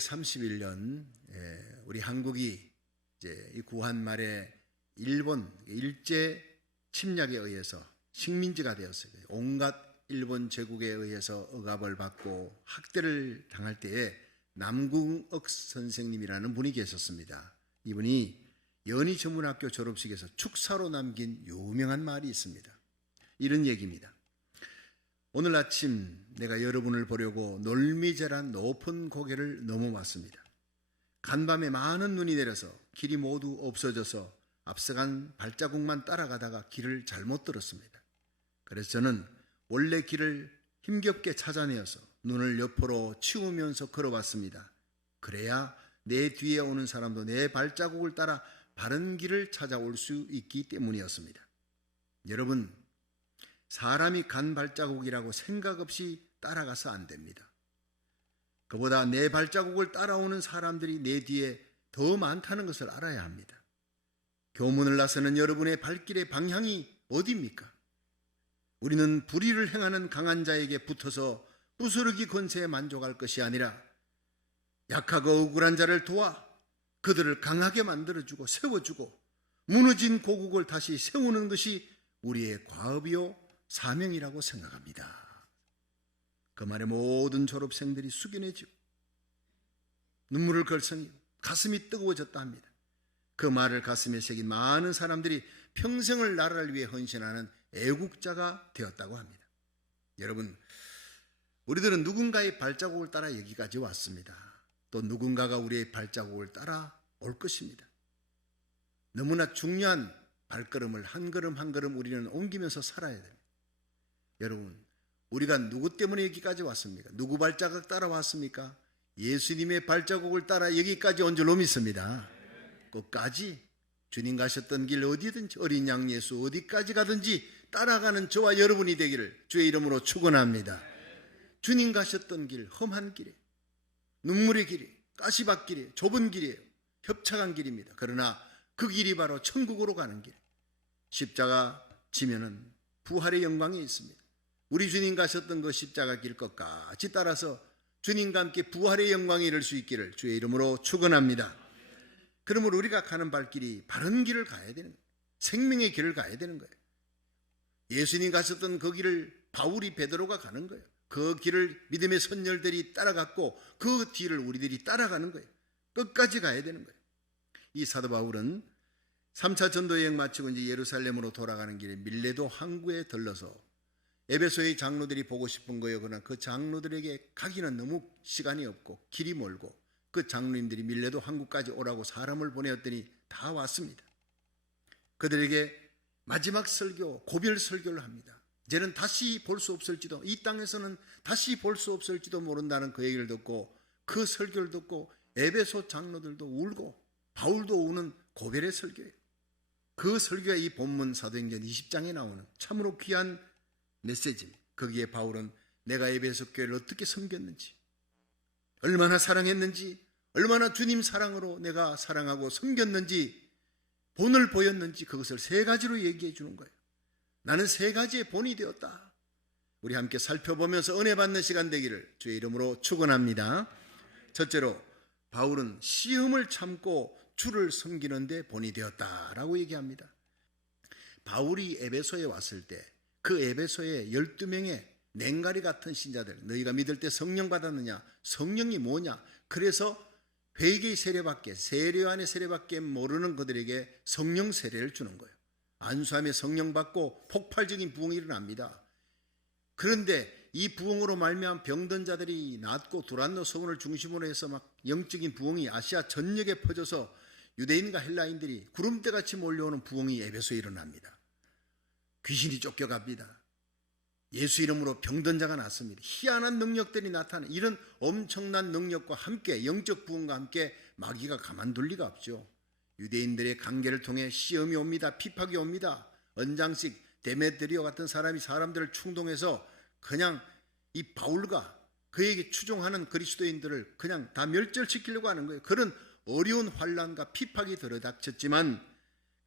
1931년 우리 한국이 이제 이 구한 말에 일본 일제 침략에 의해서 식민지가 되었어요. 온갖 일본 제국에 의해서 억압을 받고 학대를 당할 때에 남궁옥 선생님이라는 분이 계셨습니다. 이분이 연희전문학교 졸업식에서 축사로 남긴 유명한 말이 있습니다. 이런 얘기입니다. 오늘 아침 내가 여러분을 보려고 놀미제란 높은 고개를 넘어왔습니다. 간밤에 많은 눈이 내려서 길이 모두 없어져서 앞서간 발자국만 따라가다가 길을 잘못 들었습니다. 그래서 저는 원래 길을 힘겹게 찾아내어서 눈을 옆으로 치우면서 걸어왔습니다. 그래야 내 뒤에 오는 사람도 내 발자국을 따라 바른 길을 찾아올 수 있기 때문이었습니다. 여러분, 사람이 간 발자국이라고 생각 없이 따라가서 안 됩니다. 그보다 내 발자국을 따라오는 사람들이 내 뒤에 더 많다는 것을 알아야 합니다. 교문을 나서는 여러분의 발길의 방향이 어디입니까? 우리는 불의를 행하는 강한 자에게 붙어서 부스러기 권세에 만족할 것이 아니라 약하고 억울한 자를 도와 그들을 강하게 만들어주고 세워주고 무너진 고국을 다시 세우는 것이 우리의 과업이요 사명이라고 생각합니다. 그 말에 모든 졸업생들이 숙연해지고 눈물을 걸성이고 가슴이 뜨거워졌다 합니다. 그 말을 가슴에 새긴 많은 사람들이 평생을 나라를 위해 헌신하는 애국자가 되었다고 합니다. 여러분, 우리들은 누군가의 발자국을 따라 여기까지 왔습니다. 또 누군가가 우리의 발자국을 따라 올 것입니다. 너무나 중요한 발걸음을 한 걸음 한 걸음 우리는 옮기면서 살아야 됩니다. 여러분, 우리가 누구 때문에 여기까지 왔습니까? 누구 발자국 따라 왔습니까? 예수님의 발자국을 따라 여기까지 온 줄로 믿습니다. 끝까지 주님 가셨던 길 어디든지 어린 양 예수 어디까지 가든지 따라가는 저와 여러분이 되기를 주의 이름으로 축원합니다. 주님 가셨던 길, 험한 길에 눈물의 길이, 가시밭길이 좁은 길이에요. 협착한 길입니다. 그러나 그 길이 바로 천국으로 가는 길. 십자가 지면은 부활의 영광이 있습니다. 우리 주님 가셨던 그 십자가 길 끝까지 따라서 주님과 함께 부활의 영광에 이를 수 있기를 주의 이름으로 축원합니다. 그러므로 우리가 가는 발길이 바른 길을 가야 되는 거예요. 생명의 길을 가야 되는 거예요. 예수님 가셨던 그 길을 바울이 베드로가 가는 거예요. 그 길을 믿음의 선열들이 따라갔고 그 뒤를 우리들이 따라가는 거예요. 끝까지 가야 되는 거예요. 이 사도 바울은 3차 전도 여행 마치고 이제 예루살렘으로 돌아가는 길에 밀레도 항구에 들러서 에베소의 장로들이 보고 싶은 거예요. 그러나 그 장로들에게 가기는 너무 시간이 없고 길이 멀고 그 장로님들이 밀레도 항구까지 오라고 사람을 보내었더니 다 왔습니다. 그들에게 마지막 설교, 고별 설교를 합니다. 이제는 다시 볼 수 없을지도, 이 땅에서는 다시 볼 수 없을지도 모른다는 그 얘기를 듣고 그 설교를 듣고 에베소 장로들도 울고 바울도 우는 고별의 설교예요. 그 설교가 이 본문 사도행전 20장에 나오는 참으로 귀한 메시지입니다. 거기에 바울은 내가 에베소 교회를 어떻게 섬겼는지, 얼마나 사랑했는지, 얼마나 주님 사랑으로 내가 사랑하고 섬겼는지, 본을 보였는지 그것을 세 가지로 얘기해 주는 거예요. 나는 세 가지의 본이 되었다. 우리 함께 살펴보면서 은혜 받는 시간 되기를 주의 이름으로 축원합니다. 첫째로 바울은 시험을 참고 주를 섬기는 데 본이 되었다라고 얘기합니다. 바울이 에베소에 왔을 때 그 에베소에 12명의 냉가리 같은 신자들, 너희가 믿을 때 성령 받았느냐? 성령이 뭐냐? 그래서 회개의 세례밖에, 세례 안의 세례밖에 모르는 그들에게 성령 세례를 주는 거예요. 안수함에 성령 받고 폭발적인 부흥이 일어납니다. 그런데 이 부흥으로 말미암아 병든 자들이 낫고 두란노 서원을 중심으로 해서 막 영적인 부흥이 아시아 전역에 퍼져서 유대인과 헬라인들이 구름대같이 몰려오는 부흥이 에베소에 일어납니다. 귀신이 쫓겨갑니다. 예수 이름으로 병든 자가 낫습니다. 희한한 능력들이 나타나는 이런 엄청난 능력과 함께 영적 부흥과 함께 마귀가 가만둘 리가 없죠. 유대인들의 관계를 통해 시험이 옵니다. 핍박이 옵니다. 언장식 데메드리오 같은 사람이 사람들을 충동해서 그냥 이 바울과 그에게 추종하는 그리스도인들을 그냥 다 멸절시키려고 하는 거예요. 그런 어려운 환난과 핍박이 들어닥쳤지만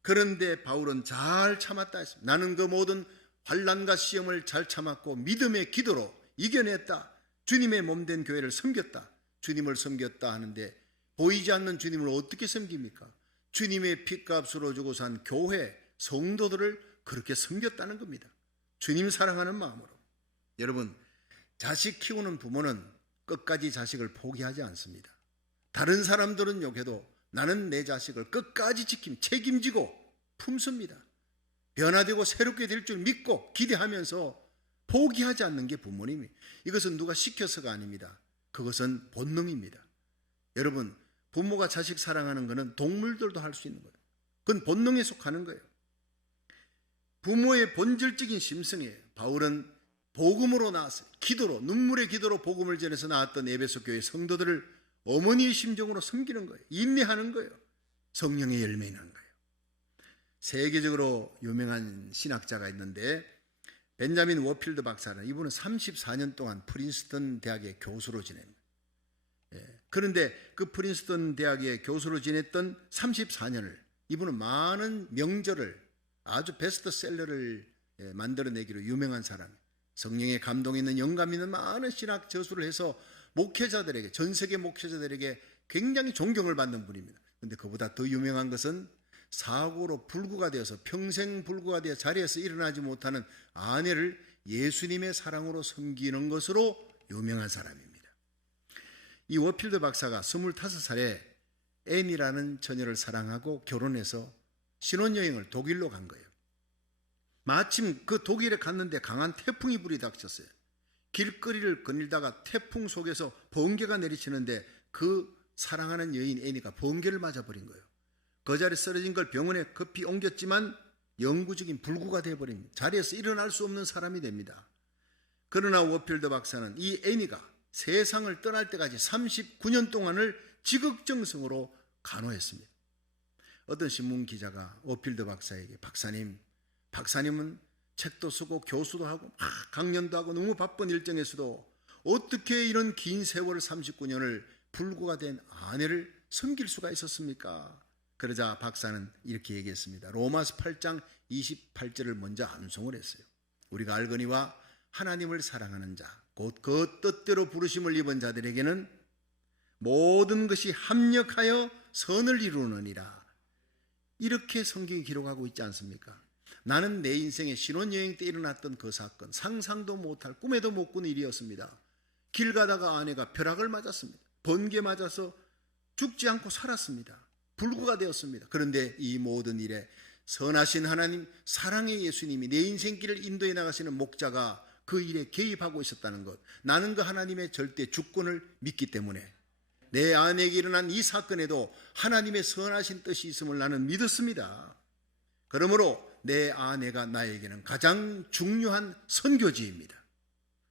그런데 바울은 잘 참았다 했습니다. 나는 그 모든 환난과 시험을 잘 참았고 믿음의 기도로 이겨냈다. 주님의 몸된 교회를 섬겼다. 주님을 섬겼다 하는데 보이지 않는 주님을 어떻게 섬깁니까? 주님의 핏값으로 주고 산 교회 성도들을 그렇게 섬겼다는 겁니다. 주님 사랑하는 마음으로. 여러분, 자식 키우는 부모는 끝까지 자식을 포기하지 않습니다. 다른 사람들은 욕해도 나는 내 자식을 끝까지 책임지고 품습니다. 변화되고 새롭게 될 줄 믿고 기대하면서 포기하지 않는 게 부모님이. 이것은 누가 시켜서가 아닙니다. 그것은 본능입니다. 여러분, 부모가 자식 사랑하는 것은 동물들도 할 수 있는 거예요. 그건 본능에 속하는 거예요. 부모의 본질적인 심성이에요. 바울은 복음으로 나왔어요. 기도로, 눈물의 기도로 복음을 전해서 나왔던 에베소 교회 성도들을 어머니의 심정으로 섬기는 거예요. 인내하는 거예요. 성령의 열매인 거예요. 세계적으로 유명한 신학자가 있는데 벤자민 워필드 박사는, 이분은 34년 동안 프린스턴 대학의 교수로 지냅니다. 그런데 그 프린스턴 대학의 교수로 지냈던 34년을 이분은 많은 명절을, 아주 베스트셀러를 만들어내기로 유명한 사람이에요. 성령의 감동이 있는, 영감 있는 많은 신학 저술을 해서 목회자들에게, 전 세계 목회자들에게 굉장히 존경을 받는 분입니다. 그런데 그보다 더 유명한 것은 사고로 불구가 되어서, 평생 불구가 되어 자리에서 일어나지 못하는 아내를 예수님의 사랑으로 섬기는 것으로 유명한 사람입니다. 이 워필드 박사가 25살에 앤이라는 처녀를 사랑하고 결혼해서 신혼여행을 독일로 간 거예요. 마침 그 독일에 갔는데 강한 태풍이 불이 닥쳤어요. 길거리를 거닐다가 태풍 속에서 번개가 내리치는데 그 사랑하는 여인 애니가 번개를 맞아버린 거예요. 그 자리에 쓰러진 걸 병원에 급히 옮겼지만 영구적인 불구가 되어버립니다. 자리에서 일어날 수 없는 사람이 됩니다. 그러나 워필드 박사는 이 애니가 세상을 떠날 때까지 39년 동안을 지극정성으로 간호했습니다. 어떤 신문기자가 워필드 박사에게, 박사님은 책도 쓰고 교수도 하고 강연도 하고 너무 바쁜 일정에서도 어떻게 이런 긴 세월 39년을 불구가 된 아내를 섬길 수가 있었습니까? 그러자 박사는 이렇게 얘기했습니다. 로마서 8장 28절을 먼저 암송을 했어요. 우리가 알거니와 하나님을 사랑하는 자, 곧 그 뜻대로 부르심을 입은 자들에게는 모든 것이 합력하여 선을 이루느니라. 이렇게 성경이 기록하고 있지 않습니까? 나는 내 인생의 신혼여행 때 일어났던 그 사건, 상상도 못할, 꿈에도 못 꾸는 일이었습니다. 길 가다가 아내가 벼락을 맞았습니다. 번개 맞아서 죽지 않고 살았습니다. 불구가 되었습니다. 그런데 이 모든 일에 선하신 하나님, 사랑의 예수님이 내 인생길을 인도해 나가시는 목자가 그 일에 개입하고 있었다는 것, 나는 그 하나님의 절대 주권을 믿기 때문에 내 아내에게 일어난 이 사건에도 하나님의 선하신 뜻이 있음을 나는 믿었습니다. 그러므로 내 아내가 나에게는 가장 중요한 선교지입니다.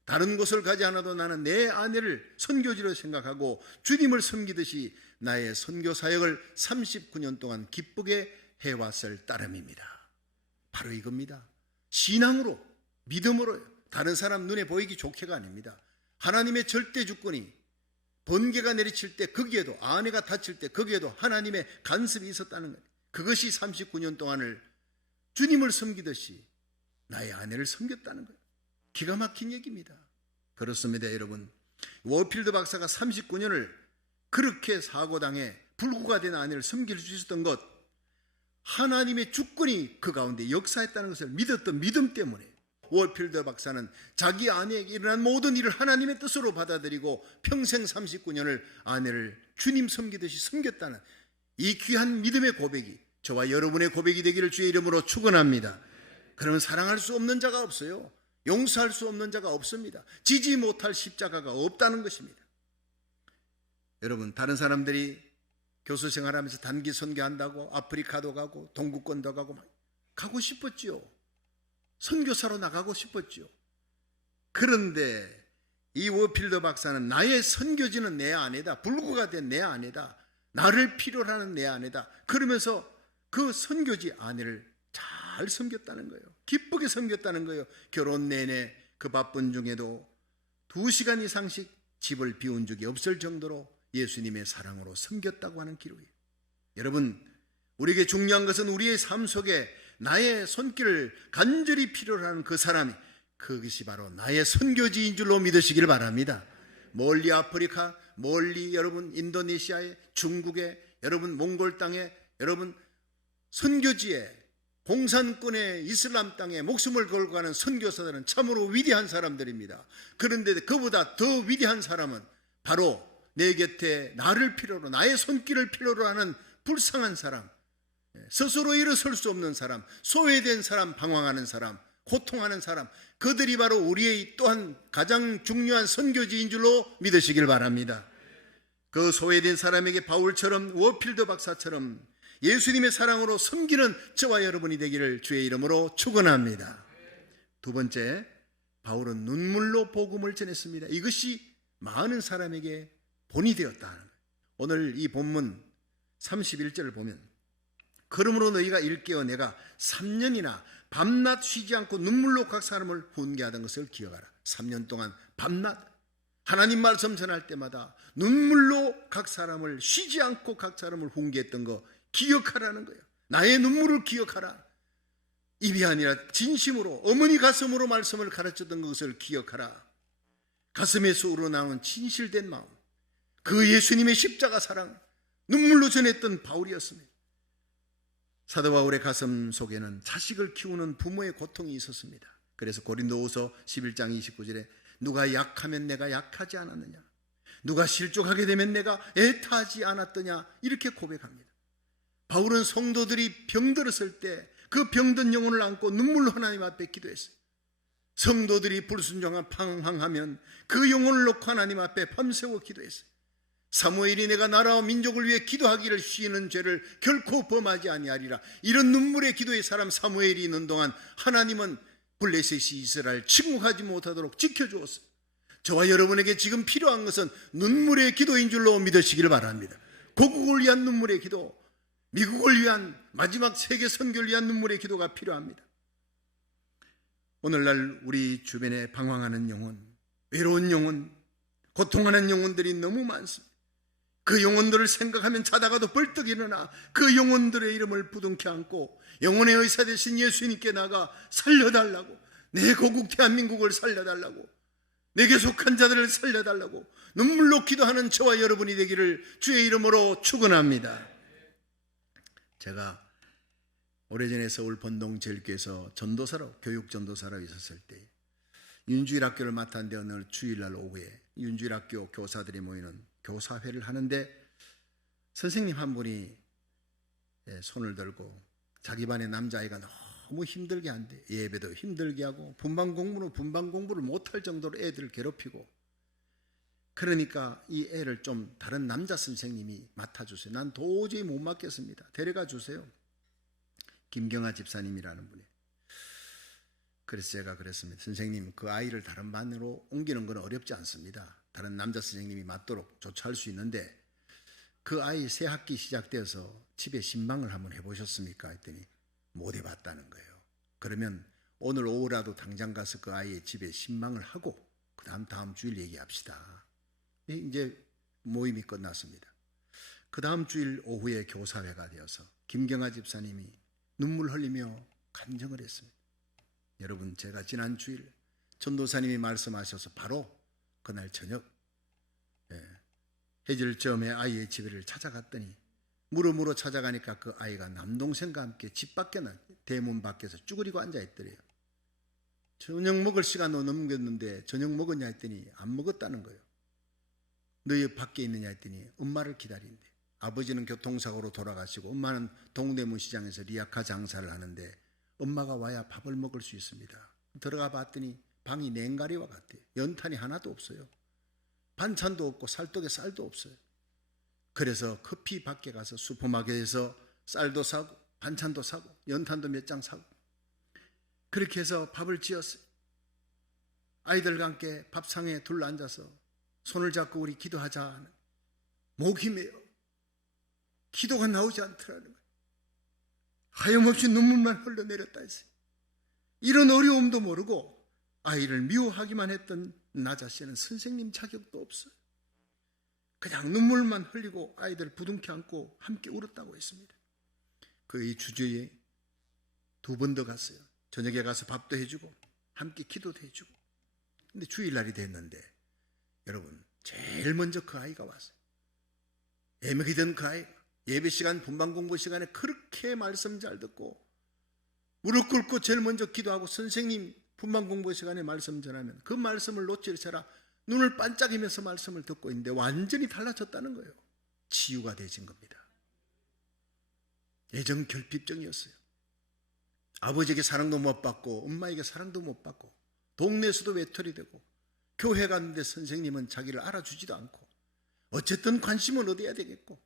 다른 곳을 가지 않아도 나는 내 아내를 선교지로 생각하고 주님을 섬기듯이 나의 선교 사역을 39년 동안 기쁘게 해왔을 따름입니다. 바로 이겁니다. 신앙으로, 믿음으로요. 다른 사람 눈에 보이기 좋게가 아닙니다. 하나님의 절대 주권이, 번개가 내리칠 때 거기에도, 아내가 다칠 때 거기에도 하나님의 간섭이 있었다는 거예요. 그것이 39년 동안을 주님을 섬기듯이 나의 아내를 섬겼다는 거예요. 기가 막힌 얘기입니다. 그렇습니다, 여러분. 워필드 박사가 39년을 그렇게 사고당해 불구가 된 아내를 섬길 수 있었던 것, 하나님의 주권이 그 가운데 역사했다는 것을 믿었던 믿음 때문에 워필드 박사는 자기 아내에게 일어난 모든 일을 하나님의 뜻으로 받아들이고 평생 39년을 아내를 주님 섬기듯이 섬겼다는 이 귀한 믿음의 고백이 저와 여러분의 고백이 되기를 주의 이름으로 축원합니다. 그러면 사랑할 수 없는 자가 없어요. 용서할 수 없는 자가 없습니다. 지지 못할 십자가가 없다는 것입니다. 여러분, 다른 사람들이 교수 생활하면서 단기 선교한다고 아프리카도 가고 동구권도 가고 가고 싶었지요. 선교사로 나가고 싶었지요. 그런데 이 워필드 박사는 나의 선교지는 내 아내다, 불구가 된 내 아내다, 나를 필요로 하는 내 아내다, 그러면서 그 선교지 아내를 잘 섬겼다는 거예요. 기쁘게 섬겼다는 거예요. 결혼 내내 그 바쁜 중에도 2시간 이상씩 집을 비운 적이 없을 정도로 예수님의 사랑으로 섬겼다고 하는 기록이에요. 여러분, 우리에게 중요한 것은 우리의 삶 속에 나의 손길을 간절히 필요로 하는 그 사람이, 그것이 바로 나의 선교지인 줄로 믿으시길 바랍니다. 멀리 아프리카, 멀리 여러분 인도네시아에, 중국에, 여러분 몽골 땅에, 여러분 선교지에, 공산권의 이슬람 땅에 목숨을 걸고 가는 선교사들은 참으로 위대한 사람들입니다. 그런데 그보다 더 위대한 사람은 바로 내 곁에 나를 필요로, 나의 손길을 필요로 하는 불쌍한 사람, 스스로 일어설 수 없는 사람, 소외된 사람, 방황하는 사람, 고통하는 사람, 그들이 바로 우리의 또한 가장 중요한 선교지인 줄로 믿으시길 바랍니다. 그 소외된 사람에게 바울처럼, 워필드 박사처럼 예수님의 사랑으로 섬기는 저와 여러분이 되기를 주의 이름으로 축원합니다. 두 번째, 바울은 눈물로 복음을 전했습니다. 이것이 많은 사람에게 본이 되었다는 거예요. 오늘 이 본문 31절을 보면, 그러므로 너희가 일깨어 내가 3년이나 밤낮 쉬지 않고 눈물로 각 사람을 훈계하던 것을 기억하라. 3년 동안 밤낮 하나님 말씀 전할 때마다 눈물로 각 사람을 쉬지 않고 각 사람을 훈계했던 거 기억하라는 거예요. 나의 눈물을 기억하라. 입이 아니라 진심으로, 어머니 가슴으로 말씀을 가르쳤던 것을 기억하라. 가슴에서 우러나오는 진실된 마음, 그 예수님의 십자가 사랑, 눈물로 전했던 바울이었습니다. 사도 바울의 가슴 속에는 자식을 키우는 부모의 고통이 있었습니다. 그래서 고린도후서 11장 29절에 누가 약하면 내가 약하지 않았느냐, 누가 실족하게 되면 내가 애타하지 않았더냐, 이렇게 고백합니다. 바울은 성도들이 병들었을 때 그 병든 영혼을 안고 눈물로 하나님 앞에 기도했어요. 성도들이 불순종한 방황하면 그 영혼을 놓고 하나님 앞에 밤새워 기도했어요. 사무엘이 내가 나라와 민족을 위해 기도하기를 쉬는 죄를 결코 범하지 아니하리라, 이런 눈물의 기도의 사람 사무엘이 있는 동안 하나님은 블레셋이 이스라엘 침묵하지 못하도록 지켜주었어요. 저와 여러분에게 지금 필요한 것은 눈물의 기도인 줄로 믿으시길 바랍니다. 고국을 위한 눈물의 기도, 미국을 위한, 마지막 세계 선교를 위한 눈물의 기도가 필요합니다. 오늘날 우리 주변에 방황하는 영혼, 외로운 영혼, 고통하는 영혼들이 너무 많습니다. 그 영혼들을 생각하면 자다가도 벌떡 일어나 그 영혼들의 이름을 부둥켜 안고 영혼의 의사 되신 예수님께 나가 살려달라고, 내 고국 대한민국을 살려달라고, 내게 속한 자들을 살려달라고 눈물로 기도하는 저와 여러분이 되기를 주의 이름으로 축원합니다. 제가 오래전에 서울 본동 제일교회에서 전도사로, 교육 전도사로 있었을 때 윤주일학교를 맡았는데 어느 주일날 오후에 윤주일학교 교사들이 모이는 교사회를 하는데 선생님 한 분이 손을 들고 자기 반의 남자아이가 너무 힘들게 한대. 예배도 힘들게 하고 분반 공부를 못할 정도로 애들을 괴롭히고, 그러니까 이 애를 좀 다른 남자 선생님이 맡아주세요. 난 도저히 못 맡겠습니다. 데려가 주세요. 김경아 집사님이라는 분이. 그래서 제가 그랬습니다. 선생님, 그 아이를 다른 반으로 옮기는 건 어렵지 않습니다. 다른 남자 선생님이 맡도록 조처할 수 있는데, 그 아이 새 학기 시작되어서 집에 신방을 한번 해보셨습니까? 했더니 못 해봤다는 거예요. 그러면 오늘 오후라도 당장 가서 그 아이의 집에 신방을 하고 그 다음 주일 얘기합시다. 이제 모임이 끝났습니다. 그 다음 주일 오후에 교사회가 되어서 김경아 집사님이 눈물 흘리며 간증을 했습니다. 여러분, 제가 지난 주일 전도사님이 말씀하셔서 바로 그날 저녁 해질점에 아이의 집을 찾아갔더니 물음으로 찾아가니까 그 아이가 남동생과 함께 집 밖에 대문 밖에서 쭈그리고 앉아있더래요. 저녁 먹을 시간도 넘겼는데 저녁 먹었냐 했더니 안 먹었다는 거예요. 너희 밖에 있느냐 했더니 엄마를 기다린대. 아버지는 교통사고로 돌아가시고 엄마는 동대문 시장에서 리아카 장사를 하는데 엄마가 와야 밥을 먹을 수 있습니다. 들어가 봤더니 방이 냉가리와 같아요. 연탄이 하나도 없어요. 반찬도 없고 살독에 쌀도 없어요. 그래서 커피 밖에 가서 슈퍼마켓에서 쌀도 사고 반찬도 사고 연탄도 몇 장 사고 그렇게 해서 밥을 지었어요. 아이들과 함께 밥상에 둘러앉아서 손을 잡고 우리 기도하자. 목이 메어 기도가 나오지 않더라는 거예요. 하염없이 눈물만 흘러내렸다 했어요. 이런 어려움도 모르고 아이를 미워하기만 했던 나 자신은 선생님 자격도 없어요. 그냥 눈물만 흘리고 아이들 부둥켜 안고 함께 울었다고 했습니다. 그 주주에 2번 더 갔어요. 저녁에 가서 밥도 해주고 함께 기도도 해주고. 근데 주일날이 됐는데 여러분, 제일 먼저 그 아이가 왔어요. 애먹이던 그 아이가 예배 시간, 분방 공부 시간에 그렇게 말씀 잘 듣고 무릎 꿇고 제일 먼저 기도하고 선생님 분방 공부 시간에 말씀 전하면 그 말씀을 놓치셔라 눈을 반짝이면서 말씀을 듣고 있는데 완전히 달라졌다는 거예요. 치유가 되신 겁니다. 애정 결핍증이었어요. 아버지에게 사랑도 못 받고 엄마에게 사랑도 못 받고 동네에서도 외톨이 되고 교회 갔는데 선생님은 자기를 알아주지도 않고 어쨌든 관심은 얻어야 되겠고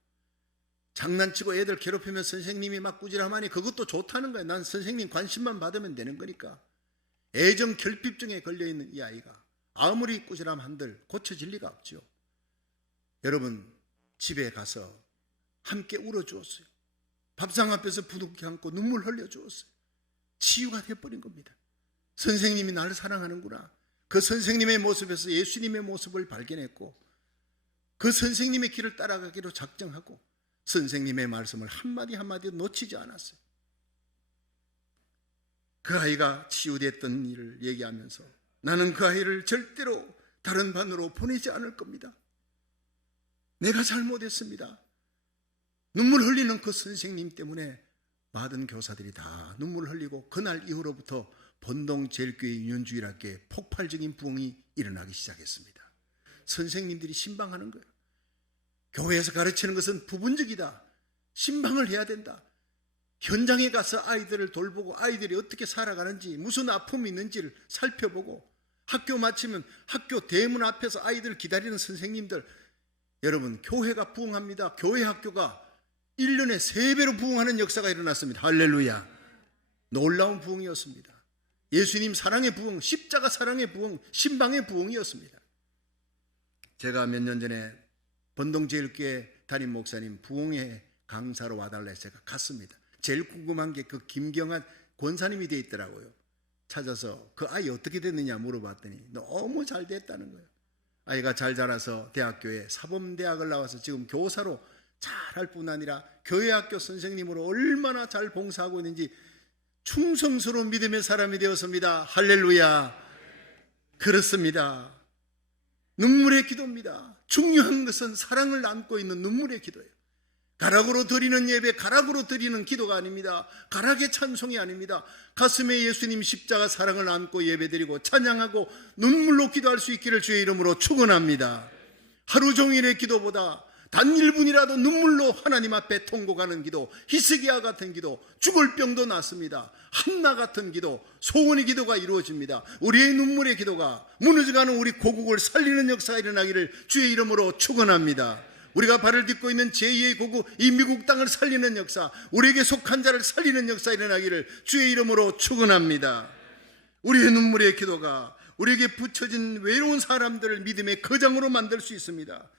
장난치고 애들 괴롭히면 선생님이 막 꾸지람하니 그것도 좋다는 거예요. 난 선생님 관심만 받으면 되는 거니까. 애정 결핍증에 걸려있는 이 아이가 아무리 꾸지람 한들 고쳐질 리가 없죠. 여러분 집에 가서 함께 울어주었어요. 밥상 앞에서 부둥켜 안고 눈물 흘려주었어요. 치유가 되어버린 겁니다. 선생님이 나를 사랑하는구나. 그 선생님의 모습에서 예수님의 모습을 발견했고 그 선생님의 길을 따라가기로 작정하고 선생님의 말씀을 한마디 한마디 놓치지 않았어요. 그 아이가 치유됐던 일을 얘기하면서 나는 그 아이를 절대로 다른 반으로 보내지 않을 겁니다. 내가 잘못했습니다. 눈물 흘리는 그 선생님 때문에 많은 교사들이 다 눈물 흘리고 그날 이후로부터 본동제일교회 유년주일학교에 폭발적인 부흥이 일어나기 시작했습니다. 선생님들이 신방하는 거예요. 교회에서 가르치는 것은 부분적이다. 신방을 해야 된다. 현장에 가서 아이들을 돌보고 아이들이 어떻게 살아가는지 무슨 아픔이 있는지를 살펴보고 학교 마치면 학교 대문 앞에서 아이들을 기다리는 선생님들 여러분 교회가 부흥합니다. 교회 학교가 1년에 3배로 부흥하는 역사가 일어났습니다. 할렐루야. 놀라운 부흥이었습니다. 예수님 사랑의 부흥, 십자가 사랑의 부흥, 신방의 부흥이었습니다. 제가 몇 년 전에 본동제일교회 담임 목사님 부흥회 강사로 와달라 해서 제가 갔습니다. 제일 궁금한 게 그 김경환 권사님이 돼 있더라고요. 찾아서 그 아이 어떻게 됐느냐 물어봤더니 너무 잘 됐다는 거예요. 아이가 잘 자라서 대학교에 사범대학을 나와서 지금 교사로 잘할 뿐 아니라 교회 학교 선생님으로 얼마나 잘 봉사하고 있는지 충성스러운 믿음의 사람이 되었습니다. 할렐루야. 그렇습니다. 눈물의 기도입니다. 중요한 것은 사랑을 안고 있는 눈물의 기도예요. 가락으로 드리는 예배, 가락으로 드리는 기도가 아닙니다. 가락의 찬송이 아닙니다. 가슴에 예수님 십자가 사랑을 안고 예배드리고 찬양하고 눈물로 기도할 수 있기를 주의 이름으로 축원합니다. 하루 종일의 기도보다 단 1분이라도 눈물로 하나님 앞에 통곡하는 기도, 히스기야 같은 기도, 죽을 병도 낫습니다. 한나 같은 기도, 소원의 기도가 이루어집니다. 우리의 눈물의 기도가 무너져가는 우리 고국을 살리는 역사가 일어나기를 주의 이름으로 축원합니다. 우리가 발을 딛고 있는 제2의 고국 이 미국 땅을 살리는 역사, 우리에게 속한 자를 살리는 역사 일어나기를 주의 이름으로 축원합니다. 우리의 눈물의 기도가 우리에게 붙여진 외로운 사람들을 믿음의 거장으로 만들 수 있습니다.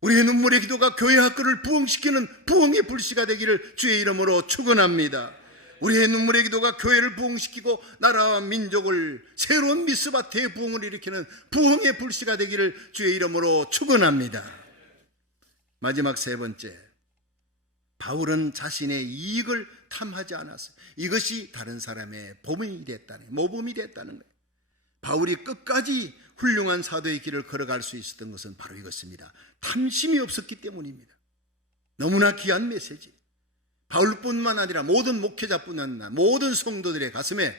우리의 눈물의 기도가 교회 학교를 부흥시키는 부흥의 불씨가 되기를 주의 이름으로 축원합니다. 우리의 눈물의 기도가 교회를 부흥시키고 나라와 민족을 새로운 미스바 대부흥을 일으키는 부흥의 불씨가 되기를 주의 이름으로 축원합니다. 마지막 세 번째, 바울은 자신의 이익을 탐하지 않았어요. 이것이 다른 사람의 모범이 됐다는 거예요. 바울이 끝까지 훌륭한 사도의 길을 걸어갈 수 있었던 것은 바로 이것입니다. 탐심이 없었기 때문입니다. 너무나 귀한 메시지. 바울뿐만 아니라 모든 목회자뿐 아니라 모든 성도들의 가슴에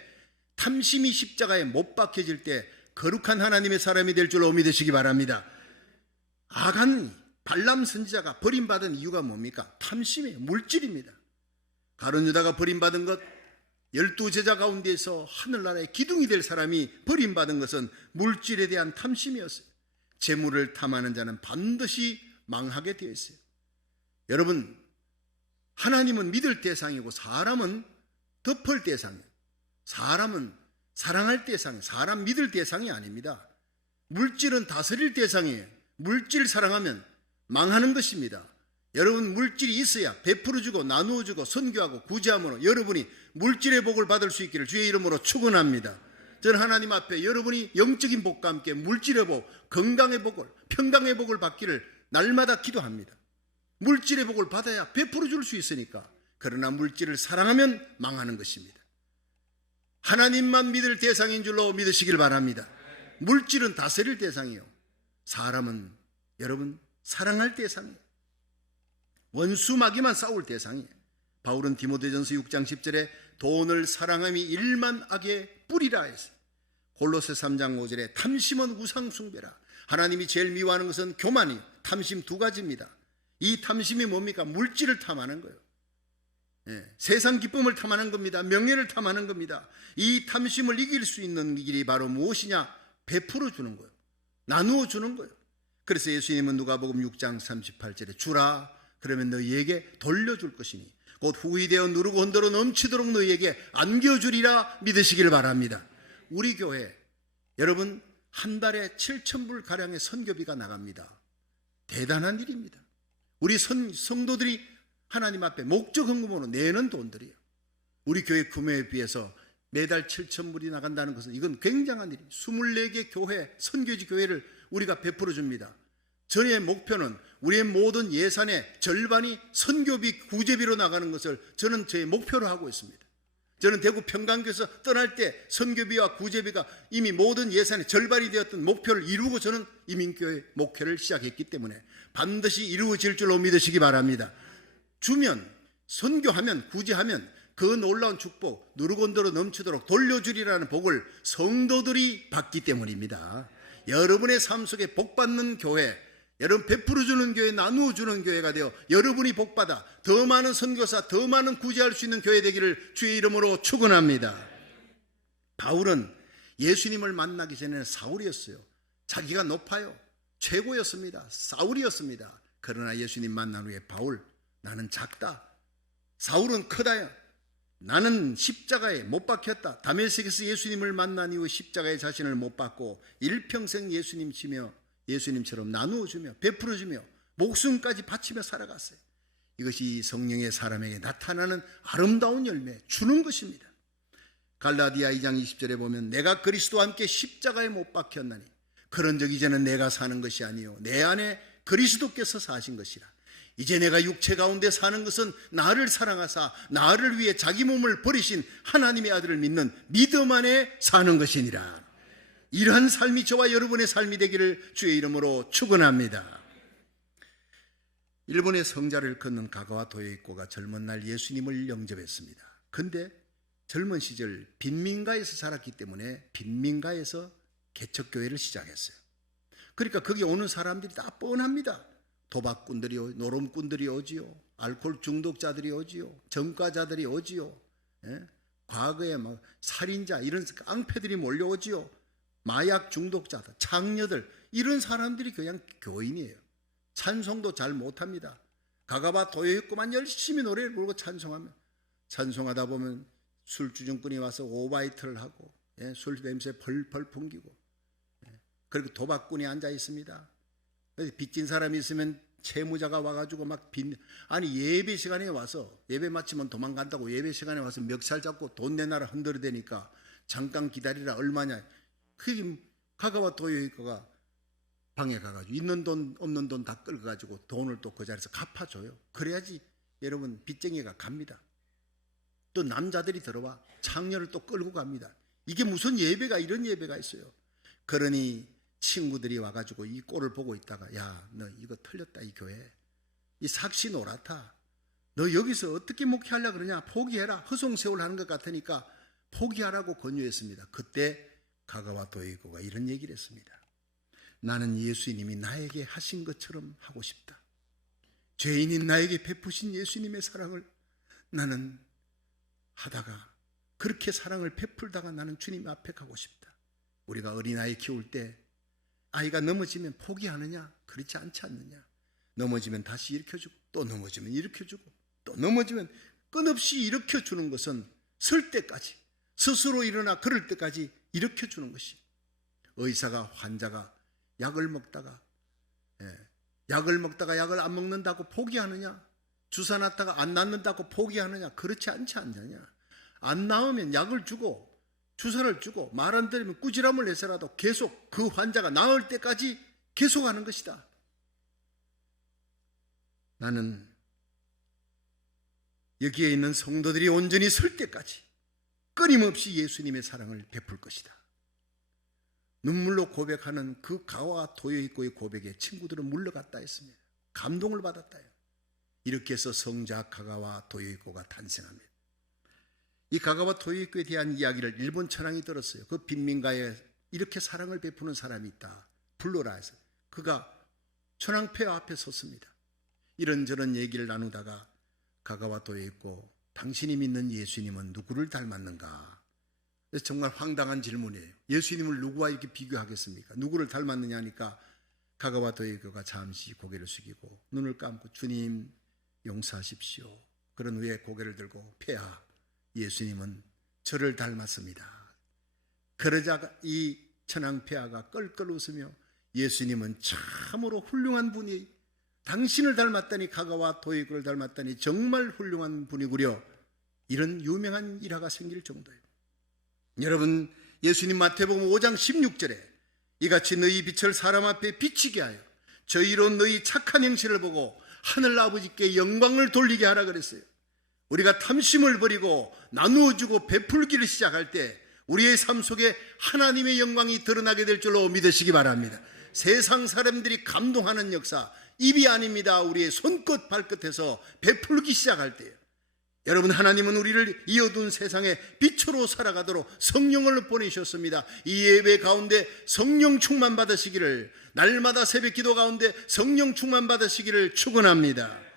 탐심이 십자가에 못 박혀질 때 거룩한 하나님의 사람이 될 줄로 믿으시기 바랍니다. 아간 발람 선지자가 버림받은 이유가 뭡니까? 탐심이에요. 물질입니다. 가룟 유다가 버림받은 것, 12제자 가운데서 하늘나라의 기둥이 될 사람이 버림받은 것은 물질에 대한 탐심이었어요. 재물을 탐하는 자는 반드시 망하게 되어 있어요. 여러분, 하나님은 믿을 대상이고 사람은 덮을 대상이에요. 사람은 사랑할 대상이에요. 사람 믿을 대상이 아닙니다. 물질은 다스릴 대상이에요. 물질 사랑하면 망하는 것입니다. 여러분, 물질이 있어야 베풀어주고 나누어주고 선교하고 구제함으로 여러분이 물질의 복을 받을 수 있기를 주의 이름으로 축원합니다. 저는 하나님 앞에 여러분이 영적인 복과 함께 물질의 복, 건강의 복을, 평강의 복을 받기를 날마다 기도합니다. 물질의 복을 받아야 베풀어줄 수 있으니까. 그러나 물질을 사랑하면 망하는 것입니다. 하나님만 믿을 대상인 줄로 믿으시길 바랍니다. 물질은 다스릴 대상이요, 사람은 여러분, 사랑할 대상이에요. 원수마귀만 싸울 대상이에요. 바울은 디모데전서 6장 10절에 돈을 사랑함이 일만 악의 뿌리라 했어요. 골로새 3장 5절에 탐심은 우상 숭배라. 하나님이 제일 미워하는 것은 교만이요, 탐심 두 가지입니다. 이 탐심이 뭡니까? 물질을 탐하는 거예요. 세상 기쁨을 탐하는 겁니다. 명예를 탐하는 겁니다. 이 탐심을 이길 수 있는 길이 바로 무엇이냐? 베풀어 주는 거예요. 나누어 주는 거예요. 그래서 예수님은 누가복음 6장 38절에 주라, 그러면 너희에게 돌려줄 것이니 곧 후히되어 누르고 흔들어 넘치도록 너희에게 안겨주리라 믿으시기를 바랍니다. 우리 교회 여러분 한 달에 7,000불 가량의 선교비가 나갑니다. 대단한 일입니다. 우리 성도들이 하나님 앞에 목적 헌금으로 내는 돈들이에요. 우리 교회 규모에 비해서 매달 7,000불이 나간다는 것은 이건 굉장한 일이에요. 24개 교회, 선교지 교회를 우리가 베풀어 줍니다. 저의 목표는 우리의 모든 예산의 절반이 선교비, 구제비로 나가는 것을 저는 제 목표로 하고 있습니다. 저는 대구 평강교에서 떠날 때 선교비와 구제비가 이미 모든 예산의 절반이 되었던 목표를 이루고 저는 이민교회 목회를 시작했기 때문에 반드시 이루어질 줄로 믿으시기 바랍니다. 주면, 선교하면, 구제하면 그 놀라운 축복, 누르곤도로 넘치도록 돌려주리라는 복을 성도들이 받기 때문입니다. 여러분의 삶 속에 복받는 교회, 여러분 베풀어주는 교회, 나누어주는 교회가 되어 여러분이 복받아 더 많은 선교사, 더 많은 구제할 수 있는 교회 되기를 주의 이름으로 축원합니다. 바울은 예수님을 만나기 전에는 사울이었어요. 자기가 높아요. 최고였습니다. 사울이었습니다. 그러나 예수님 만난 후에 바울, 나는 작다. 사울은 크다요. 나는 십자가에 못 박혔다. 다메섹에서 예수님을 만난 이후 십자가에 자신을 못 박고 일평생 예수님 치며 예수님처럼 나누어주며 베풀어주며 목숨까지 바치며 살아갔어요. 이것이 성령의 사람에게 나타나는 아름다운 열매, 주는 것입니다. 갈라디아 2장 20절에 보면 내가 그리스도와 함께 십자가에 못 박혔나니 그런 적 이제는 내가 사는 것이 아니요 내 안에 그리스도께서 사신 것이라. 이제 내가 육체 가운데 사는 것은 나를 사랑하사 나를 위해 자기 몸을 버리신 하나님의 아들을 믿는 믿음 안에 사는 것이니라. 이러한 삶이 저와 여러분의 삶이 되기를 주의 이름으로 축원합니다. 일본의 성자를 걷는 가가와 도요이코가 젊은 날 예수님을 영접했습니다. 근데 젊은 시절 빈민가에서 자랐기 때문에 빈민가에서 개척교회를 시작했어요. 그러니까 거기 오는 사람들이 다 뻔합니다. 도박꾼들이, 노름꾼들이 오지요. 알코올 중독자들이 오지요. 전과자들이 오지요. 과거에 막 살인자 이런 깡패들이 몰려오지요. 마약 중독자들, 장녀들, 이런 사람들이 그냥 교인이에요. 찬송도 잘 못합니다. 가가바 도요이코만 열심히 노래를 부르고 찬송하다 보면 술주정꾼이 와서 오바이트를 하고 술 냄새 펄펄 풍기고 그리고 도박꾼이 앉아 있습니다. 빚진 사람이 있으면 채무자가 와가지고 아니 예배 시간에 와서 예배 마치면 도망간다고 예배 시간에 와서 멱살 잡고 돈 내놔라 흔들어대니까 잠깐 기다리라 얼마냐. 그 가가와 도요이코가 방에 가가지고 있는 돈 없는 돈 다 끌어가지고 돈을 또 그 자리에서 갚아줘요. 그래야지 여러분 빚쟁이가 갑니다. 또 남자들이 들어와 창녀를 또 끌고 갑니다. 이게 무슨 예배가 이런 예배가 있어요. 그러니 친구들이 와가지고 이 꼴을 보고 있다가 야, 너 이거 틀렸다. 이 교회 이 삭시 노랗다. 너 여기서 어떻게 목회하려고 그러냐. 포기해라. 허송세월 하는 것 같으니까 포기하라고 권유했습니다. 그때 가가와 도요이코가 이런 얘기를 했습니다. 나는 예수님이 나에게 하신 것처럼 하고 싶다. 죄인인 나에게 베푸신 예수님의 사랑을 나는 하다가 그렇게 사랑을 베풀다가 나는 주님 앞에 가고 싶다. 우리가 어린아이 키울 때 아이가 넘어지면 포기하느냐? 그렇지 않지 않느냐? 넘어지면 다시 일으켜주고 또 넘어지면 일으켜주고 또 넘어지면 끊없이 일으켜주는 것은 설 때까지 스스로 일어나 걸을 때까지 일으켜주는 것이. 의사가 환자가 약을 먹다가 약을 안 먹는다고 포기하느냐? 주사 놨다가 안 낫는다고 포기하느냐? 그렇지 않지 않느냐? 안 나으면 약을 주고 주사를 주고 말 안 들으면 꾸지람을 해서라도 계속 그 환자가 나을 때까지 계속하는 것이다. 나는 여기에 있는 성도들이 온전히 설 때까지 끊임없이 예수님의 사랑을 베풀 것이다. 눈물로 고백하는 그 가와 도요이코의 고백에 친구들은 물러갔다 했습니다. 감동을 받았다요. 이렇게 해서 성자 가가와 도요이코가 탄생합니다. 이 가가와 도요이코에 대한 이야기를 일본 천황이 들었어요. 그 빈민가에 이렇게 사랑을 베푸는 사람이 있다, 불러라 해서 그가 천황폐하 앞에 섰습니다. 이런저런 얘기를 나누다가 가가와 도요이코, 당신이 믿는 예수님은 누구를 닮았는가? 그래서 정말 황당한 질문이에요. 예수님을 누구와 이렇게 비교하겠습니까? 누구를 닮았느냐 하니까 가가와 도요이코가 잠시 고개를 숙이고 눈을 감고 주님 용서하십시오. 그런 후에 고개를 들고 폐하, 예수님은 저를 닮았습니다. 그러자 이 천황폐하가 껄껄 웃으며 예수님은 참으로 훌륭한 분이, 당신을 닮았다니, 가가와 도요이코를 닮았다니 정말 훌륭한 분이구려. 이런 유명한 일화가 생길 정도예요. 여러분, 예수님 마태복음 5장 16절에 이같이 너희 빛을 사람 앞에 비치게 하여 저희로 너희 착한 행실을 보고 하늘 아버지께 영광을 돌리게 하라 그랬어요. 우리가 탐심을 버리고 나누어주고 베풀기를 시작할 때 우리의 삶 속에 하나님의 영광이 드러나게 될 줄로 믿으시기 바랍니다. 세상 사람들이 감동하는 역사, 입이 아닙니다. 우리의 손끝 발끝에서 베풀기 시작할 때예요. 여러분, 하나님은 우리를 이어둔 세상에 빛으로 살아가도록 성령을 보내셨습니다. 이 예배 가운데 성령 충만 받으시기를, 날마다 새벽 기도 가운데 성령 충만 받으시기를 축원합니다.